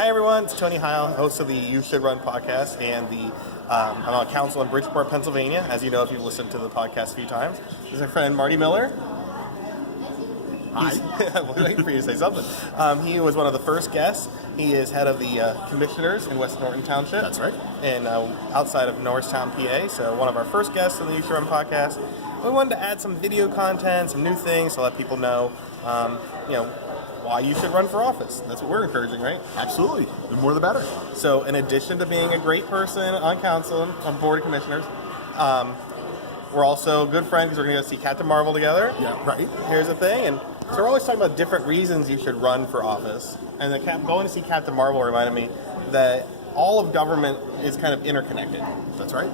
Hi everyone, it's Tony Heil, host of the You Should Run podcast, and I'm on council in Bridgeport, Pennsylvania. As you know, if you've listened to the podcast a few times, this is my friend Marty Miller. Hi. We're waiting for you to say something. He was one of the first guests. He is head of the commissioners in West Norton Township. That's right. And outside of Norristown, PA. So one of our first guests on the You Should Run podcast. We wanted to add some video content, some new things to let people know, why you should run for office. That's what we're encouraging, right? Absolutely. The more the better. So in addition to being a great person on council, on board of commissioners, we're also good friends because we're going to go see Captain Marvel together. Yeah, right. Here's the thing. And so we're always talking about different reasons you should run for office. And going to see Captain Marvel reminded me that all of government is kind of interconnected. That's right.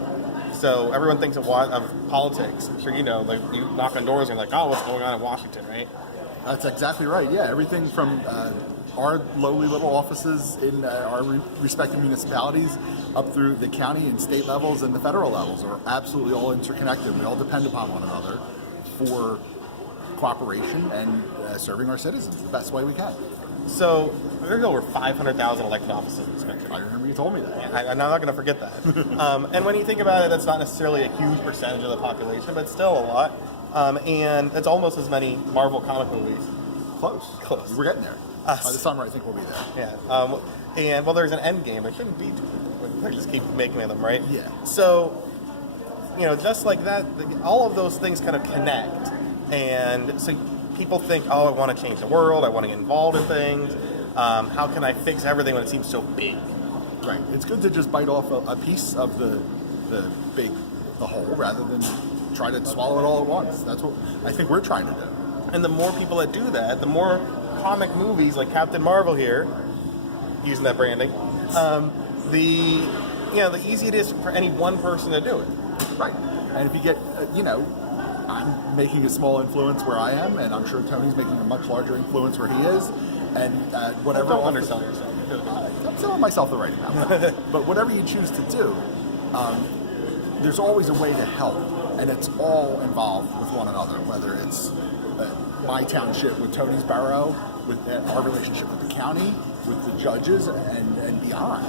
So everyone thinks of politics. I'm sure you know, like you knock on doors and you're like, oh, what's going on in Washington, right? That's exactly right. Yeah, everything from our lowly little offices in our respective municipalities up through the county and state levels and the federal levels are absolutely all interconnected. We all depend upon one another for cooperation and serving our citizens the best way we can. So there's over 500,000 elected offices in this country. I remember you told me that. Yeah, I'm not going to forget that. And when you think about it, that's not necessarily a huge percentage of the population, but still a lot. And it's almost as many Marvel comic movies. Close. We're getting there. By the summer, I think we'll be there. Yeah. And there's an end game. There shouldn't be two. They just keep making them, right? Yeah. So, just like that, all of those things kind of connect. And so people think, oh, I want to change the world. I want to get involved in things. How can I fix everything when it seems so big? Right. It's good to just bite off a piece of the whole rather than try to swallow it all at once. That's what I think we're trying to do. And the more people that do that, the more comic movies like Captain Marvel here, using that branding, the easier it is for any one person to do it. Right. And if you get, I'm making a small influence where I am, and I'm sure Tony's making a much larger influence where he is, and whatever. Don't undersell yourself. I'm selling myself the right amount. But whatever you choose to do, there's always a way to help, and it's all involved with one another, whether it's my township with Tony's borough, with our relationship with the county, with the judges, and beyond.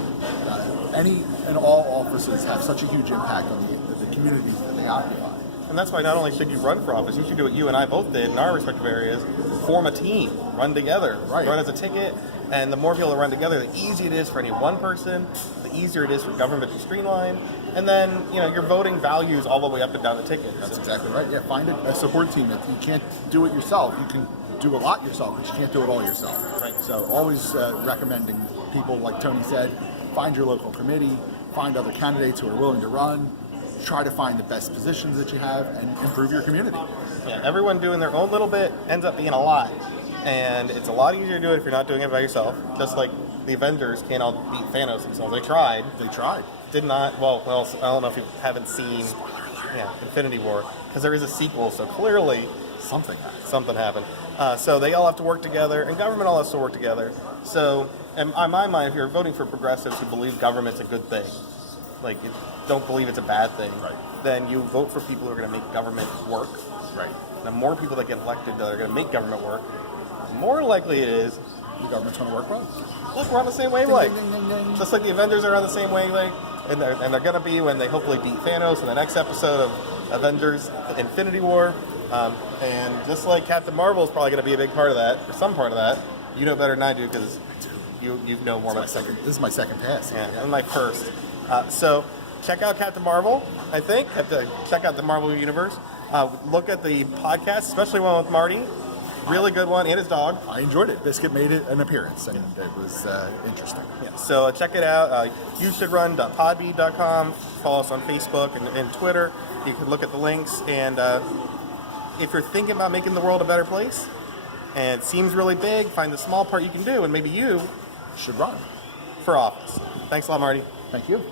Any and all offices have such a huge impact on the communities that they occupy. And that's why not only should you run for office, you should do what you and I both did in our respective areas, form a team, run together, right. Run as a ticket, and the more people that run together, the easier it is for any one person, the easier it is for government to streamline, and then, your voting values all the way up and down the ticket. That's exactly right. Yeah, find a support team. If you can't do it yourself, you can do a lot yourself, but you can't do it all yourself. Right. So always recommending people, like Tony said, find your local committee, find other candidates who are willing to run, try to find the best positions that you have, and improve your community. Yeah, everyone doing their own little bit ends up being a lot. And it's a lot easier to do it if you're not doing it by yourself. Just like the Avengers can't all beat Thanos themselves. They tried. Did not. Well, I don't know if you haven't seen Infinity War, because there is a sequel, so clearly Something happened. So they all have to work together, and government all has to work together. So, in my mind, if you're voting for progressives who believe government's a good thing, don't believe it's a bad thing, right, then you vote for people who are going to make government work. Right. And the more people that get elected that are going to make government work, the more likely it is the government's going to work well. Look, we're on the same wavelength. Ding, ding, ding, ding. Just like the Avengers are on the same wavelength, and they're going to be when they hopefully beat Thanos in the next episode of Avengers Infinity War. And just like Captain Marvel is probably going to be a big part of that, or some part of that. You know better than I do because you know more about it. This is my second pass. Yeah, and my first. So check out Captain Marvel, I think. Have to check out the Marvel Universe. Look at the podcast, especially one with Marty. Really good one, and his dog. I enjoyed it. Biscuit made it an appearance, and it was interesting. Yeah, so check it out. You should run.podbean.com. Follow us on Facebook and Twitter. You can look at the links. And if you're thinking about making the world a better place, and it seems really big, find the small part you can do, and maybe you should run for office. Thanks a lot, Marty. Thank you.